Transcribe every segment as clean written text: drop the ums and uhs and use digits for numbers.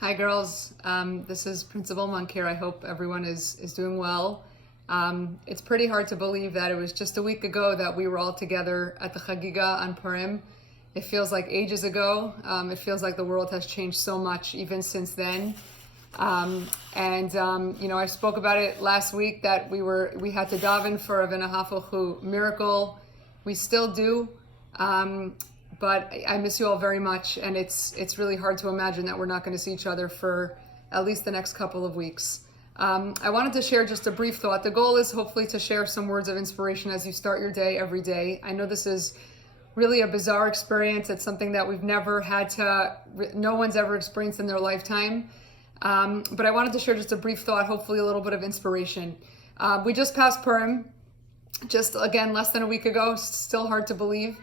Hi, girls. This is Principal Monk here. I hope everyone is doing well. It's pretty hard to believe that it was just a week ago that we were all together at the Chagiga on Purim. It feels like ages ago. It feels like the world has changed so much even since then. I spoke about it last week that we had to daven for a V'nahafochu miracle. We still do. But I miss you all very much, and it's really hard to imagine that we're not going to see each other for at least the next couple of weeks. I wanted to share just a brief thought. The goal is hopefully to share some words of inspiration as you start your day every day. I know this is really a bizarre experience. It's something that no one's ever experienced in their lifetime. But I wanted to share just a brief thought, hopefully a little bit of inspiration. We just passed Purim, just again, less than a week ago, still hard to believe.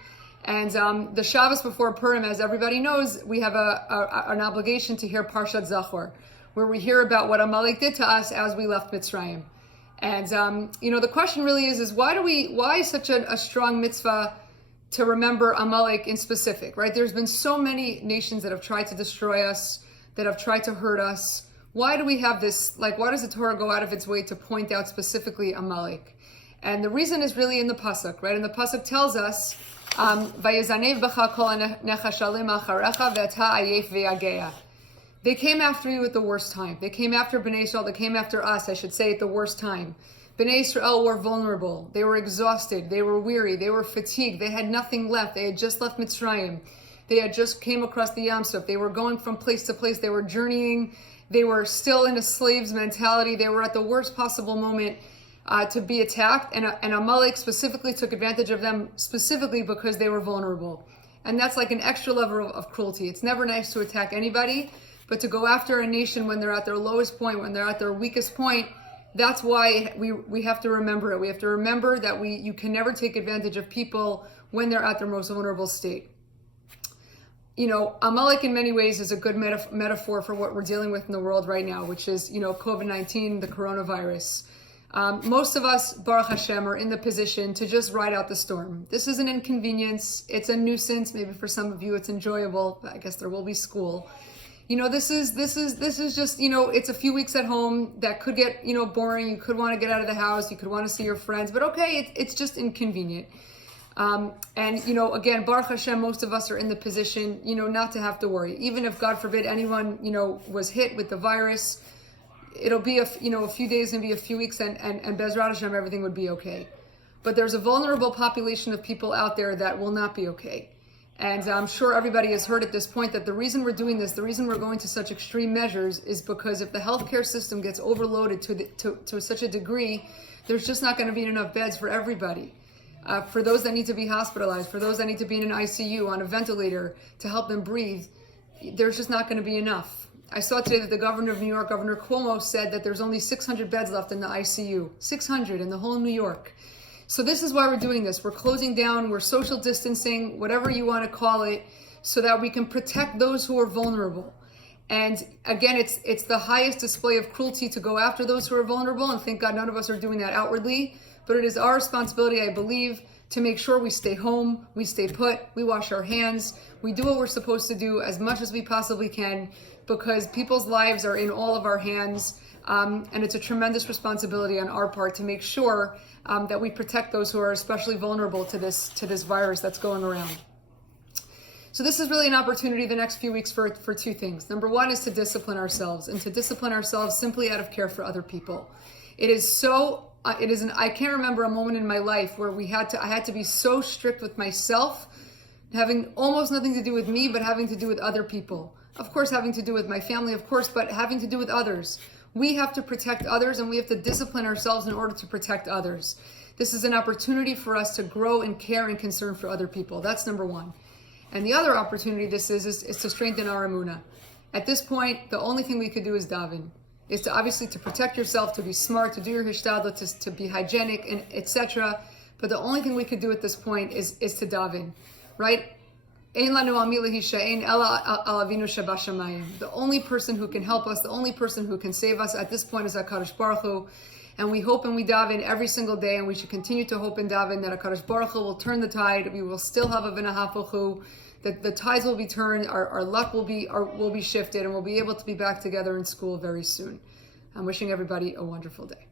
And the Shabbos before Purim, as everybody knows, we have an obligation to hear Parshat Zachor, where we hear about what Amalek did to us as we left Mitzrayim. And the question really is why such a strong mitzvah to remember Amalek in specific, right? There's been so many nations that have tried to destroy us, that have tried to hurt us. Why do we have this? Why does the Torah go out of its way to point out specifically Amalek? And the reason is really in the pasuk, right? And the pasuk tells us, they came after you at the worst time. They came after Bnei Israel. They came after us, I should say, at the worst time. Bnei Israel were vulnerable. They were exhausted. They were weary. They were fatigued. They had nothing left. They had just left Mitzrayim. They had just came across the Yam Suf. They were going from place to place. They were journeying. They were still in a slave's mentality. They were at the worst possible moment to be attacked, and Amalek specifically took advantage of them specifically because they were vulnerable. And that's like an extra level of cruelty. It's never nice to attack anybody, but to go after a nation when they're at their lowest point, when they're at their weakest point, that's why we have to remember it. We have to remember that you can never take advantage of people when they're at their most vulnerable state. Amalek in many ways is a good metaphor for what we're dealing with in the world right now, which is, COVID-19, the coronavirus. Most of us, Baruch Hashem, are in the position to just ride out the storm. This is an inconvenience. It's a nuisance. Maybe for some of you it's enjoyable. I guess there will be school. This is just, it's a few weeks at home that could get, boring. You could want to get out of the house. You could want to see your friends, but okay, it's just inconvenient. Again, Baruch Hashem, most of us are in the position, not to have to worry. Even if, God forbid, anyone, was hit with the virus, it'll be a few days, maybe a few weeks, and Bezrat Hashem, everything would be okay. But there's a vulnerable population of people out there that will not be okay. And I'm sure everybody has heard at this point that the reason we're doing this, the reason we're going to such extreme measures is because if the healthcare system gets overloaded to such a degree, there's just not going to be enough beds for everybody. For those that need to be hospitalized, for those that need to be in an ICU, on a ventilator to help them breathe, there's just not going to be enough. I saw today that the governor of New York, Governor Cuomo, said that there's only 600 beds left in the ICU. 600 in the whole New York. So this is why we're doing this. We're closing down, we're social distancing, whatever you want to call it, so that we can protect those who are vulnerable. And again, it's the highest display of cruelty to go after those who are vulnerable, and thank God none of us are doing that outwardly. But it is our responsibility, I believe, to make sure we stay home, we stay put, we wash our hands, we do what we're supposed to do as much as we possibly can, because people's lives are in all of our hands, and it's a tremendous responsibility on our part to make sure that we protect those who are especially vulnerable to this virus that's going around. So this is really an opportunity the next few weeks for two things. Number one is to discipline ourselves, and to discipline ourselves simply out of care for other people. I can't remember a moment in my life where I had to be so strict with myself, having almost nothing to do with me, but having to do with other people. Of course, having to do with my family, of course, but having to do with others. We have to protect others, and we have to discipline ourselves in order to protect others. This is an opportunity for us to grow in care and concern for other people. That's number one. And the other opportunity this is to strengthen our emunah. At this point, the only thing we could do is daven. Is to obviously to protect yourself, to be smart, to do your hishtadlut, to be hygienic, and etc. But the only thing we could do at this point is to daven, right? The only person who can help us, the only person who can save us at this point is HaKadosh Baruch Hu. And we hope and we daven every single day, and we should continue to hope and daven that HaKadosh Baruch Hu will turn the tide. We will still have a V'nahafochu. that the tides will be turned, our luck will be shifted, and we'll be able to be back together in school very soon. I'm wishing everybody a wonderful day.